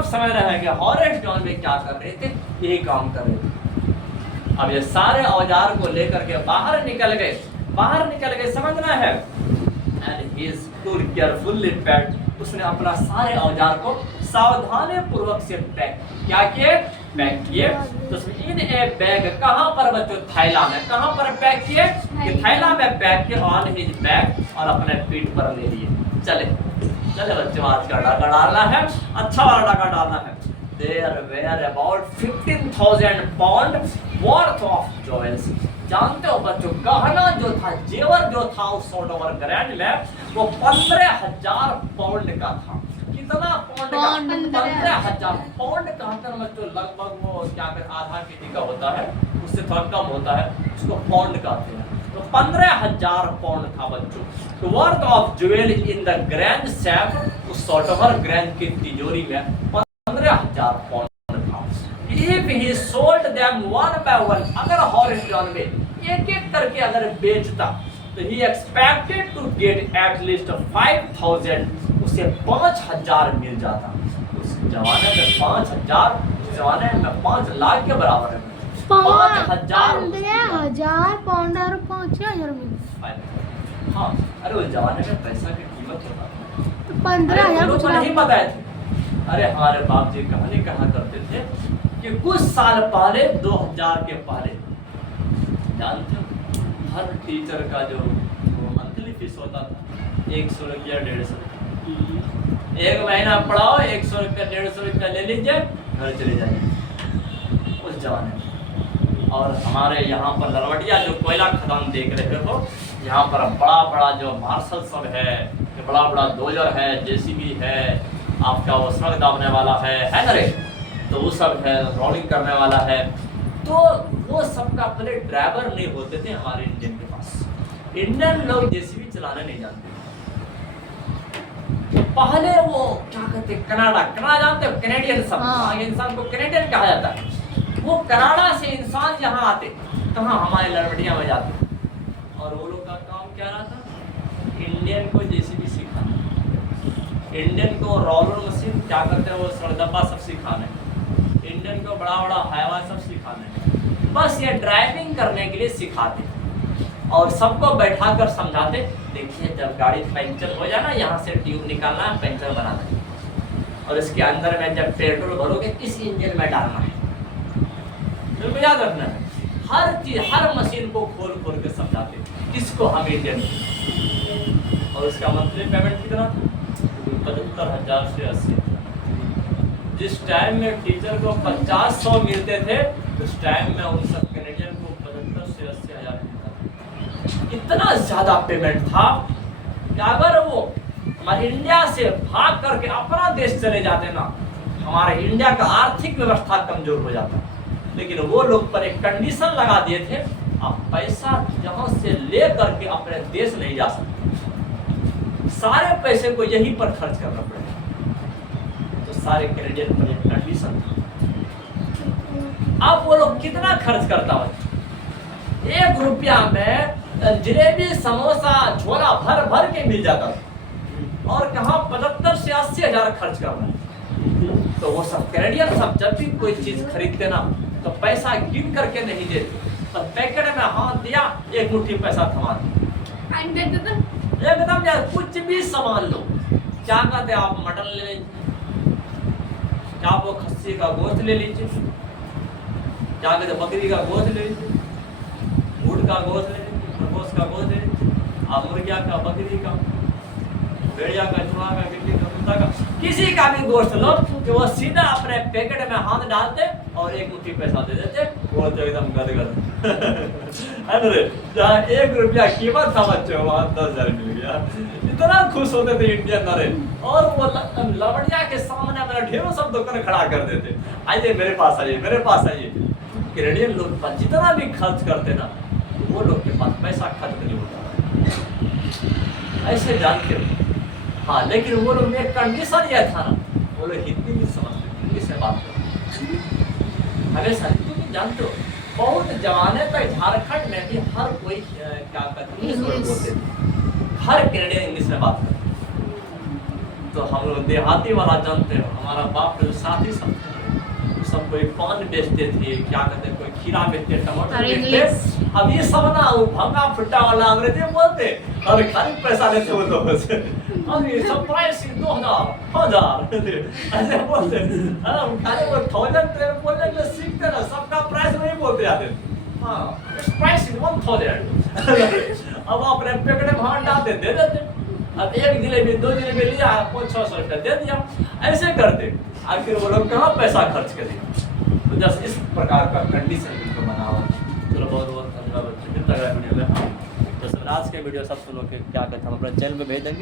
सब समय रहेंगे हॉरेस जॉन में क्या कर रहे थे, यही काम कर रहे थे। अब ये सारे औजार को लेकर के बाहर निकल गए, समझना है। And he is tool carefully pack, उसने अपना सारे औजार को सावधानी पूर्वक से पैक किए। तो इन ए बैग, कहां पर बच्चों, थैला में, कहां पर पैक किए, कि थैला में पैक किए ऑन हिज बैग, और अपने पीठ पर ले लिए। चले बच्चों, आज का डाका डालना है, अच्छा वाला डाका डालना है। There were about 15,000 pound worth of jewels। जानते हो बच्चों, गहना जो था, जेवर जो था उस सोल्टोवर ग्रैंड में, वो 15,000 पाउंड का था। कितना पाउंड का? 15,000 पाउंड का अंतर बच्चों, लगभग वो क्या कर आधा केजी का होता है, उससे थोड़ा कम होता है, उसको पाउंड कहते हैं। तो 15,000 पाउंड था बच्चों। Worth of jewel in the grand Saif, उस सोल्टोवर ग्रैंड की तिजोरी में 15,000 पाउंड था। If he sold them one by one, अगर हॉरेस जॉन में एक करके अगर बेचता, तो he expected to get at least 5,000, उसे 5,000 मिल जाता। उस जमाने में 5,000, उस जमाने में 5 लाख के बराबर है। 15,000 पाउंड और 5,000 मिल। हाँ, अरे उस जमाने में पैसा की कीमत होता था, तो 15,000 लोग नहीं बताए थे। अरे हमारे बाप जी कहानी कहा करते थे कि कुछ साल पहले, 2000 के पहले, जानते हो हर टीचर का जो मंथली फीस होता था 100 रुपया 150, एक महीना पढ़ाओ 100 रुपया 150 रुपया ले लीजिए, घर चले जाइए उस जमाने में। और हमारे यहाँ पर नरवटिया जो कोयला खदान देख रहे हो, यहाँ पर बड़ा बड़ा जो मार्शल सब है, बड़ा बड़ा डोजर है, जेसीबी है, आपका वो सड़क दाबने वाला है ना रे, तो वो सब है, रोलिंग करने वाला है। तो वो सबका पहले ड्राइवर नहीं होते थे हमारे इंडियन के पास। इंडियन लोग जेसीबी चलाने नहीं जानते। पहले वो क्या कहते, कनाडा जानते हो, कैनेडियन सब, इंसान को कैनेडियन कहा जाता है। वो कनाडा से इंसान यहाँ आते, कहाँ, हमारे लड़वटिया में जाते, और वो लोग का काम क्या रहा था, इंडियन को जेसीबी सिखाना, इंडियन को रोलर मशीन क्या करते हैं, वो सड़डब्बा सब सिखाने, इंडियन को बड़ा बड़ा हाईवा सब सिखाने। बस ये ड्राइविंग करने के लिए सिखाते और सबको बैठा कर समझाते, देखिए जब गाड़ी पंचर हो जाए ना, यहाँ से ट्यूब निकालना है, पंचर बनाना है, और इसके अंदर में जब पेट्रोल भरोगे इस इंजन में डालना है। बिल्कुल याद रखना है, हर चीज, हर मशीन को खोल खोल के समझाते, किसको, हम इंडियन। और उसका मंथली पेमेंट कितना था, 75,000 से 80,000। जिस टाइम में टीचर को 50-100 मिलते थे, उस टाइम में उन सब कैनेडियन को 75 से 80,000 मिलता था। इतना ज्यादा पेमेंट था कि अगर वो हमारे इंडिया से भाग करके अपना देश चले जाते ना, हमारे इंडिया का आर्थिक व्यवस्था कमजोर हो जाता। लेकिन वो लोग पर एक कंडीशन लगा दिए थे, आप पैसा यहाँ से ले करके अपने देश नहीं जा सकते, सारे पैसे को यहीं पर खर्च करना पड़ेगा। तो सारे कैनेडियन पर एक कंडीशन था। अब वो लोग कितना खर्च करता है, 1 रुपया में जलेबी समोसा झोला भर भर के मिल जाता था, और कहाँ 75 से 80,000 खर्च करना है। तो वो सब कैनेडियन सब जब भी कोई चीज खरीदते ना, तो पैसा गिन करके नहीं देते, तो पैकेट में हाथ दिया, एक मुट्ठी पैसा थमा दिया, एकदम यार कुछ भी सामान लो। क्या कहते, आप मटन ले लीजिए, क्या वो खस्सी का गोश्त ले लीजिए, क्या कहते बकरी का गोश्त ले लीजिए, ऊँट का गोश्त ले लीजिए, खरगोश का गोश्त ले लीजिए, आप मुर्गिया का, बकरी का, भेड़िया का, चूहा का, गिल्ली का, कुत्ता का, किसी का भी गोश्त लो, कि वो सीधा अपने पैकेट में हाथ डालते और एक मुट्ठी पैसा दे देते, वो तो एकदम गदगद है। जहाँ 1 रुपया कीमत था बच्चों, वहाँ 10,000 मिल गया। इतना खुश होते थे इंडियन नारे, और वो लवड़िया के सामने मेरा ढेरों सब दुकान खड़ा कर देते, आइए मेरे पास आइए, मेरे पास आइए। कैनेडियन लोग जितना भी खर्च करते ना, वो लोग के पास पैसा खर्च नहीं होता, ऐसे जानते हो। हाँ, लेकिन वो लोग में कंडीशन यह था ना, वो लोग हिंदी नहीं समझते, इंग्लिश में बात करते हमेशा। क्योंकि जानते हो बहुत जमाने तक झारखंड में भी हर कोई क्या कहते हैं, इंग्लिश बोलते थे, हर कैनेडियन इंग्लिश में बात करते। तो हम लोग देहाती वाला जानते हो, हमारा बाप जो साथी सब थे सब कोई पान बेचते थे, क्या कहते हैं, कोई खीरा बेचते, टमाटर बेचते। अब ये सब ना वो भंगा फुट्टा वाला अंग्रेजी बोलते और खाली पैसा लेते वो लोगों से। अब ये सब प्राइस 2000 ऐसे बोलते, खाली वो 1000 बोलने के लिए सीखते ना, सबका प्राइस नहीं बोलते आते। हाँ प्राइस 1000 अब अपने पेकड़े भाड़ डालते दे देते। अब 1 जिलेबी 2 जिलेबी लिया 500-600 रुपया दे दिया, ऐसे करते। आखिर वो लोग कहाँ पैसा खर्च करेंगे। तो जस्ट इस प्रकार का कंडीशन इनको बना हुआ। चलो बहुत बहुत धन्यवाद बच्चों, फिर तक वीडियो में। तो आज के वीडियो सब सुनो कि क्या कहते हैं हम अपने चैनल में भेज देंगे।